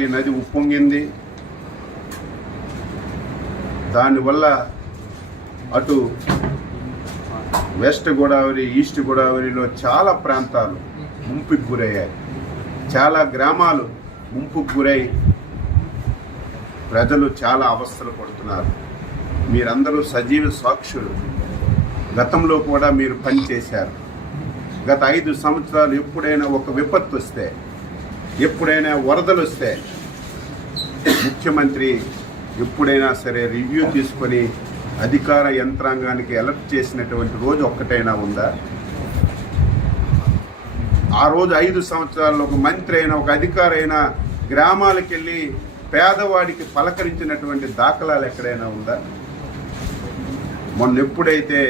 గోదావరి నది ఉప్పొంగింది. దానివల్ల అటు వెస్ట్ గోదావరి, ఈస్ట్ గోదావరిలో చాలా ప్రాంతాలు ముంపుకు గురయ్యాయి. చాలా గ్రామాలు ముంపుకు గురై ప్రజలు చాలా అవస్థలు పడుతున్నారు. మీరందరూ సజీవ సాక్షులు. గతంలో కూడా మీరు పనిచేశారు. గత 5 సంవత్సరాలు ఎప్పుడైనా ఒక విపత్తు వస్తే, ఎప్పుడైనా వరదలు వస్తే ముఖ్యమంత్రి ఎప్పుడైనా సరే రివ్యూ తీసుకొని అధికార యంత్రాంగానికి అలర్ట్ చేసినటువంటి రోజు ఒక్కటైనా ఉందా? ఆ రోజు 5 సంవత్సరాల్లో ఒక మంత్రి అయినా, ఒక అధికారి అయినా గ్రామాలకు వెళ్ళి పేదవాడికి పలకరించినటువంటి దాఖలాలు ఎక్కడైనా ఉందా? మొన్న ఎప్పుడైతే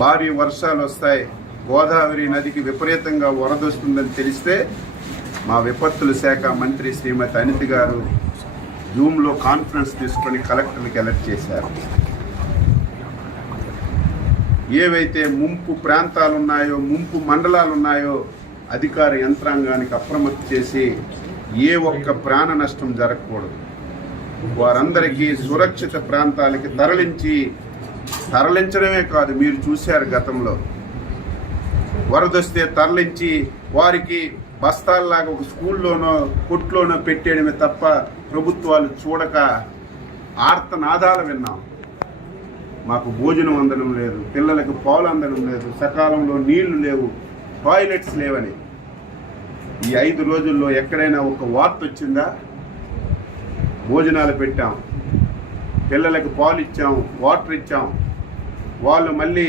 భారీ వర్షాలు వస్తాయి, గోదావరి నదికి విపరీతంగా వరదొస్తుందని తెలిస్తే మా విపత్తుల శాఖ మంత్రి శ్రీమతి అనిత గారు జూమ్లో కాన్ఫరెన్స్ తీసుకొని కలెక్టర్కి అలర్ట్ చేశారు. ఏవైతే ముంపు ప్రాంతాలు ఉన్నాయో, ముంపు మండలాలు ఉన్నాయో అధికార యంత్రాంగానికి అప్రమత్తం చేసి ఏ ఒక్క ప్రాణ నష్టం జరగకూడదు, వారందరికీ సురక్షిత ప్రాంతాలకి తరలించడమే కాదు, మీరు చూశారు గతంలో వరదొస్తే తరలించి వారికి బస్తాల్లాగా ఒక స్కూల్లోనో కొట్లోనో పెట్టేయడమే తప్ప ప్రభుత్వాలు చూడక ఆర్తనాదాలు విన్నాం. మాకు భోజనం అందడం లేదు, పిల్లలకు పాలు అందడం లేదు, సకాలంలో నీళ్లు లేవు, టాయిలెట్స్ లేవని. ఈ 5 రోజుల్లో ఎక్కడైనా ఒక వార్త వచ్చిందా? భోజనాలు పెట్టాం, పిల్లలకు పాలు ఇచ్చాం, వాటర్ ఇచ్చాం, వాళ్ళు మళ్ళీ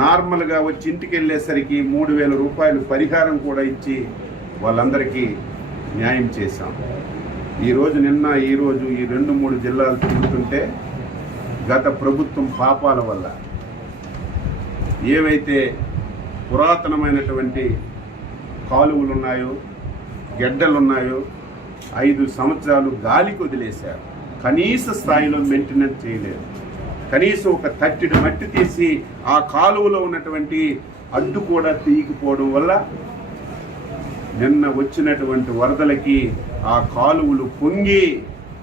నార్మల్గా వచ్చి ఇంటికి వెళ్ళేసరికి 3,000 రూపాయలు పరిహారం కూడా ఇచ్చి వాళ్ళందరికీ న్యాయం చేశాం. నిన్న ఈరోజు ఈ 2-3 జిల్లాలు తిరుగుతుంటే గత ప్రభుత్వం పాపాల వల్ల ఏవైతే పురాతనమైనటువంటి కాలువలు ఉన్నాయో, గెడ్డలున్నాయో 5 సంవత్సరాలు గాలికి వదిలేశారు. కనీస స్థాయిలో మెయింటెనెన్స్ చేయలేదు. కనీసం ఒక తట్టెడు మట్టి తీసి ఆ కాలువలో ఉన్నటువంటి అడ్డు కూడా తీయకపోవడం వల్ల నిన్న వచ్చినటువంటి వరదలకి ఆ కాలువలు పొంగి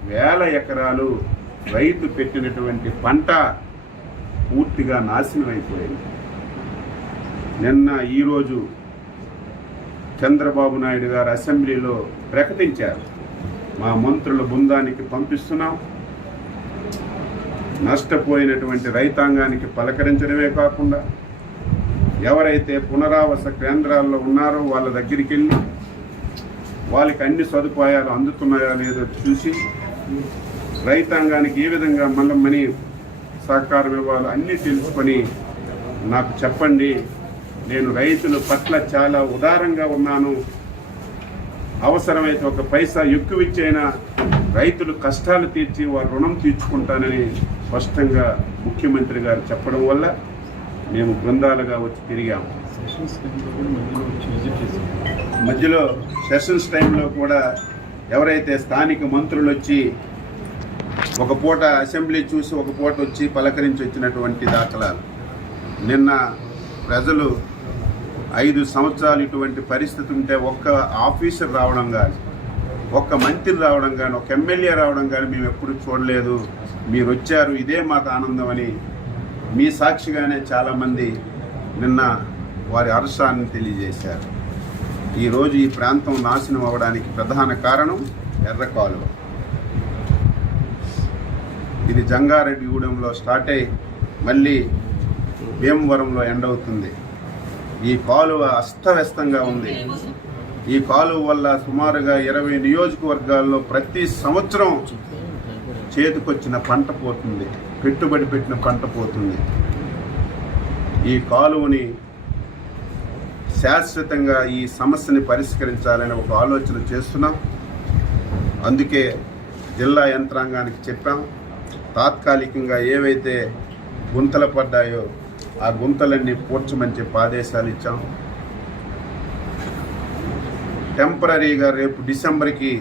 1000 ఎకరాలు రైతు పెట్టినటువంటి పంట పూర్తిగా నాశనం అయిపోయింది. నిన్న ఈరోజు చంద్రబాబు నాయుడు గారు అసెంబ్లీలో ప్రకటించారు, మా మంత్రుల బృందానికి పంపిస్తున్నాం, నష్టపోయినటువంటి రైతాంగానికి పలకరించడమే కాకుండా ఎవరైతే పునరావాస కేంద్రాల్లో ఉన్నారో వాళ్ళ దగ్గరికి వెళ్ళి వాళ్ళకి అన్ని సదుపాయాలు అందుతున్నాయో లేదో చూసి రైతాంగానికి ఏ విధంగా మళ్ళీ సహకారం ఇవ్వాలో అన్నీ తెలుసుకొని నాకు చెప్పండి, నేను రైతుల పట్ల చాలా ఉదారంగా ఉన్నాను, అవసరమైతే ఒక పైసా ఎక్కువ ఇచ్చైనా రైతులు కష్టాలు తీర్చి వారి రుణం తీర్చుకుంటానని స్పష్టంగా ముఖ్యమంత్రి గారు చెప్పడం వల్ల మేము బృందాలుగా వచ్చి తిరిగాము. మధ్యలో సెషన్స్ టైంలో కూడా ఎవరైతే స్థానిక మంత్రులు వచ్చి ఒక పూట అసెంబ్లీ చూసి ఒక పూట వచ్చి పలకరించి వచ్చినటువంటి దాఖలాలు. నిన్న ప్రజలు 5 సంవత్సరాలు ఇటువంటి పరిస్థితి ఉంటే ఒక్క ఆఫీసర్ రావడం కానీ, ఒక్క మంత్రి రావడం కానీ, ఒక ఎమ్మెల్యే రావడం కానీ మేము ఎప్పుడు చూడలేదు. మీరు వచ్చారు, ఇదే మాకు ఆనందం అని మీ సాక్షిగానే చాలామంది నిన్న వారి హర్షాన్ని తెలియజేశారు. ఈరోజు ఈ ప్రాంతం నాశనం అవ్వడానికి ప్రధాన కారణం ఎర్ర కాలువ. ఇది జంగారెడ్డిగూడెంలో స్టార్ట్ అయ్యి మళ్ళీ భీమవరంలో ఎండ్ అవుతుంది. ఈ కాలువ అస్తవ్యస్తంగా ఉంది. ఈ కాలువ వల్ల సుమారుగా 20 నియోజకవర్గాల్లో ప్రతి సంవత్సరం చేతికొచ్చిన పంట పోతుంది, పెట్టుబడి పెట్టిన పంట పోతుంది. ఈ కాలువని శాశ్వతంగా ఈ సమస్యని పరిష్కరించాలని ఒక ఆలోచన చేస్తున్నాం. అందుకే జిల్లా యంత్రాంగానికి చెప్పాం, తాత్కాలికంగా ఏవైతే గుంతలు పడ్డాయో ఆ గుంతలన్నీ పూడ్చమని చెప్పి ఆదేశాలు ఇచ్చాం. టెంపరీగా రేపు డిసెంబర్కి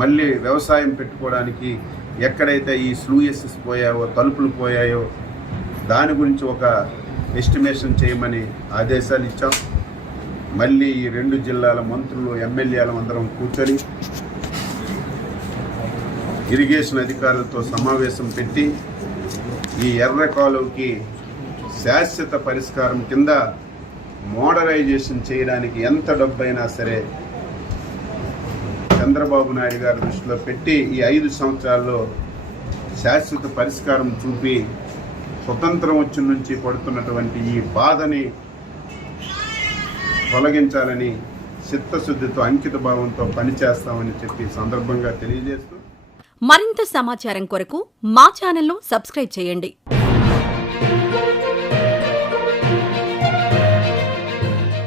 మళ్ళీ వ్యవసాయం పెట్టుకోవడానికి ఎక్కడైతే ఈ స్లూయసెస్ పోయాయో, తలుపులు పోయాయో దాని గురించి ఒక ఎస్టిమేషన్ చేయమని ఆదేశాలు ఇచ్చాం. మళ్ళీ ఈ 2 జిల్లాల మంత్రులు ఎమ్మెల్యేలు అందరం కూర్చొని ఇరిగేషన్ అధికారులతో సమావేశం పెట్టి ఈ ఎర్ర కాలువకి శాశ్వత పరిష్కారం కింద మోడరైజేషన్ చేయడానికి ఎంత డబ్బైనా సరే చంద్రబాబు నాయుడు గారి దృష్టిలో పెట్టి ఈ 5 సంవత్సరాల్లో శాశ్వత పరిష్కారం చూపి స్వతంత్రం వచ్చి నుంచి పడుతున్నటువంటి ఈ బాధని తొలగించాలని చిత్తశుద్ధితో అంకిత భావంతో పనిచేస్తామని చెప్పి సందర్భంగా తెలియజేస్తూ మరింత సమాచారం కొరకు మా ఛానల్ను సబ్స్క్రైబ్ చేయండి.